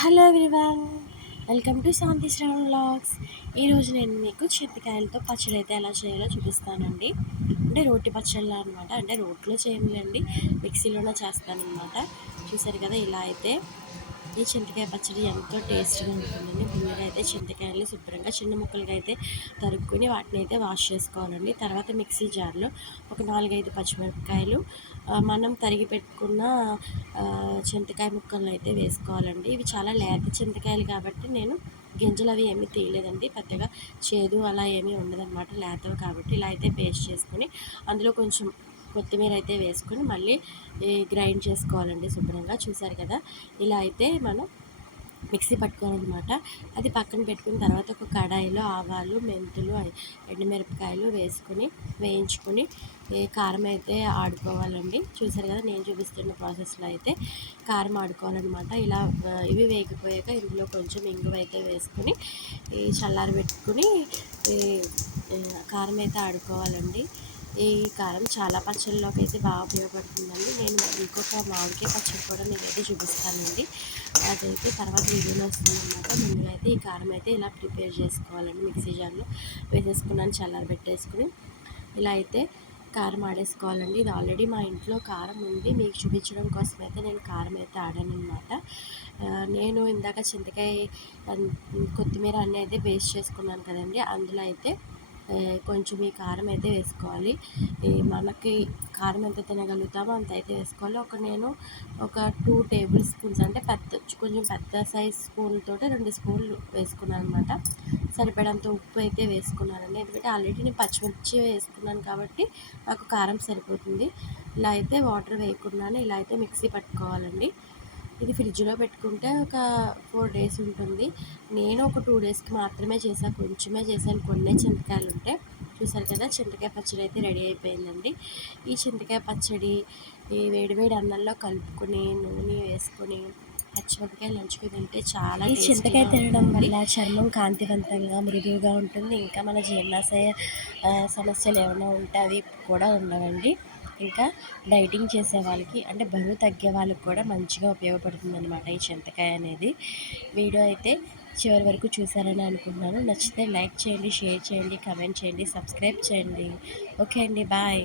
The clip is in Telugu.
Hello everyone welcome to Shanti Shravan vlogs ఈరోజు నేను మీకు చింతకాయలతో పచ్చడి అయితే ఎలా చేయాలో చూపిస్తానండి. అంటే రోటి పచ్చళ్ళ అనమాట అంటే రోట్లో చేయలేండి మిక్సీలోనే చేస్తానమాట చూసారు కదా ఇలా అయితే. ఈ చింతకాయ పచ్చడి ఎంతో టేస్ట్గా ఉంటుందండి. ముందుగా అయితే చింతకాయలు శుభ్రంగా చిన్న ముక్కలుగా అయితే తరుక్కుని వాటిని అయితే వాష్ చేసుకోవాలండి. తర్వాత మిక్సీ జార్లో ఒక నాలుగైదు పచ్చిమిరపకాయలు మనం తరిగి పెట్టుకున్న చింతకాయ ముక్కలను అయితే వేసుకోవాలండి. ఇవి చాలా లేత చింతకాయలు కాబట్టి నేను గింజలు అవి ఏమీ తీయలేదండి. పెద్దగా చేదు అలా ఏమీ ఉండదన్నమాట. లేతవి కాబట్టి ఇలా అయితే పేస్ట్ చేసుకొని అందులో కొంచెం కొత్తిమీర అయితే వేసుకొని మళ్ళీ గ్రైండ్ చేసుకోవాలండి శుభ్రంగా. చూసారు కదా? ఇలా అయితే మనం మిక్సీ పట్టుకోవాలన్నమాట. అది పక్కన పెట్టుకున్న తర్వాత ఒక కడాయిలో ఆవాలు మెంతులు ఎండుమిరపకాయలు వేసుకుని వేయించుకొని కారం అయితే ఆడుకోవాలండి. చూసారు కదా? నేను చూపిస్తున్న ప్రాసెస్లో అయితే కారం ఆడుకోవాలన్నమాట. ఇలా ఇవి వేగిపోయాక ఇందులో కొంచెం ఇంగువ అయితే వేసుకొని చల్లారి పెట్టుకుని కారం అయితే ఆడుకోవాలండి. ఈ కారం చాలా పచ్చళ్ళలోకి అయితే బాగా ఉపయోగపడుతుందండి. నేను ఇంకొక మామిడికాయ పచ్చడి కూడా నేనైతే చూపిస్తానండి. అదైతే తర్వాత వీడియోలో వస్తుందన్నమాట. ముందుగా అయితే ఈ కారం అయితే ఇలా ప్రిపేర్ చేసుకోవాలండి మిక్సీ జార్లో వేసేసుకున్నాను చల్లారి పెట్టేసుకుని ఇలా అయితే కారం ఆడేసుకోవాలండి. ఇది ఆల్రెడీ మా ఇంట్లో కారం ఉంది. మీకు చూపించడం కోసం అయితే నేను కారం అయితే ఆడాను అనమాట నేను ఇందాక చింతకాయ కొత్తిమీర అన్నీ అయితే వేస్ట్ చేసుకున్నాను కదండి. అందులో అయితే కొంచెం ఈ కారం అయితే వేసుకోవాలి. మనకి కారం ఎంత తినగలుగుతామో అంత అయితే వేసుకోవాలి. ఒక నేను ఒక టూ టేబుల్ స్పూన్స్ అంటే పెద్ద కొంచెం పెద్ద సైజ్ స్పూన్ తోటి రెండు స్పూన్లు వేసుకున్నాను అనమాట సరిపడంత ఉప్పు అయితే వేసుకున్నానండి. ఎందుకంటే ఆల్రెడీ నేను పచ్చిమిర్చి వేసుకున్నాను కాబట్టి నాకు కారం సరిపోతుంది. ఇలా అయితే వాటర్ వేయకుండానే ఇలా అయితే మిక్సీ పట్టుకోవాలండి. ఇది ఫ్రిడ్జ్లో పెట్టుకుంటే ఒక ఫోర్ డేస్ ఉంటుంది. నేను ఒక టూ డేస్కి మాత్రమే చేశాను కొంచెమే చేశాను. కొన్ని చింతకాయలు ఉంటే. చూసారు కదా చింతకాయ పచ్చడి అయితే రెడీ అయిపోయిందండి. ఈ చింతకాయ పచ్చడి ఈ వేడివేడి అన్నంలో కలుపుకొని నూనె వేసుకొని పచ్చిమిరపకాయలు నంచుకుని తింటే చాలా ఈ చింతకాయ తినడం వల్ల చర్మం కాంతివంతంగా మృదువుగా ఉంటుంది. ఇంకా మన జీర్ణాశయ సమస్యలు ఏమైనా ఉంటే అవి కూడా ఉండవండి. ఇంకా డైటింగ్ చేసే వాళ్ళకి అంటే బరువు తగ్గే వాళ్ళకి కూడా మంచిగా ఉపయోగపడుతుంది అనమాట ఈ చింతకాయ అనేది. వీడియో అయితే చివరి వరకు చూసారని అనుకుంటున్నాను. నచ్చితే లైక్ చేయండి షేర్ చేయండి కమెంట్ చేయండి సబ్స్క్రైబ్ చేయండి. ఓకే అండి బాయ్.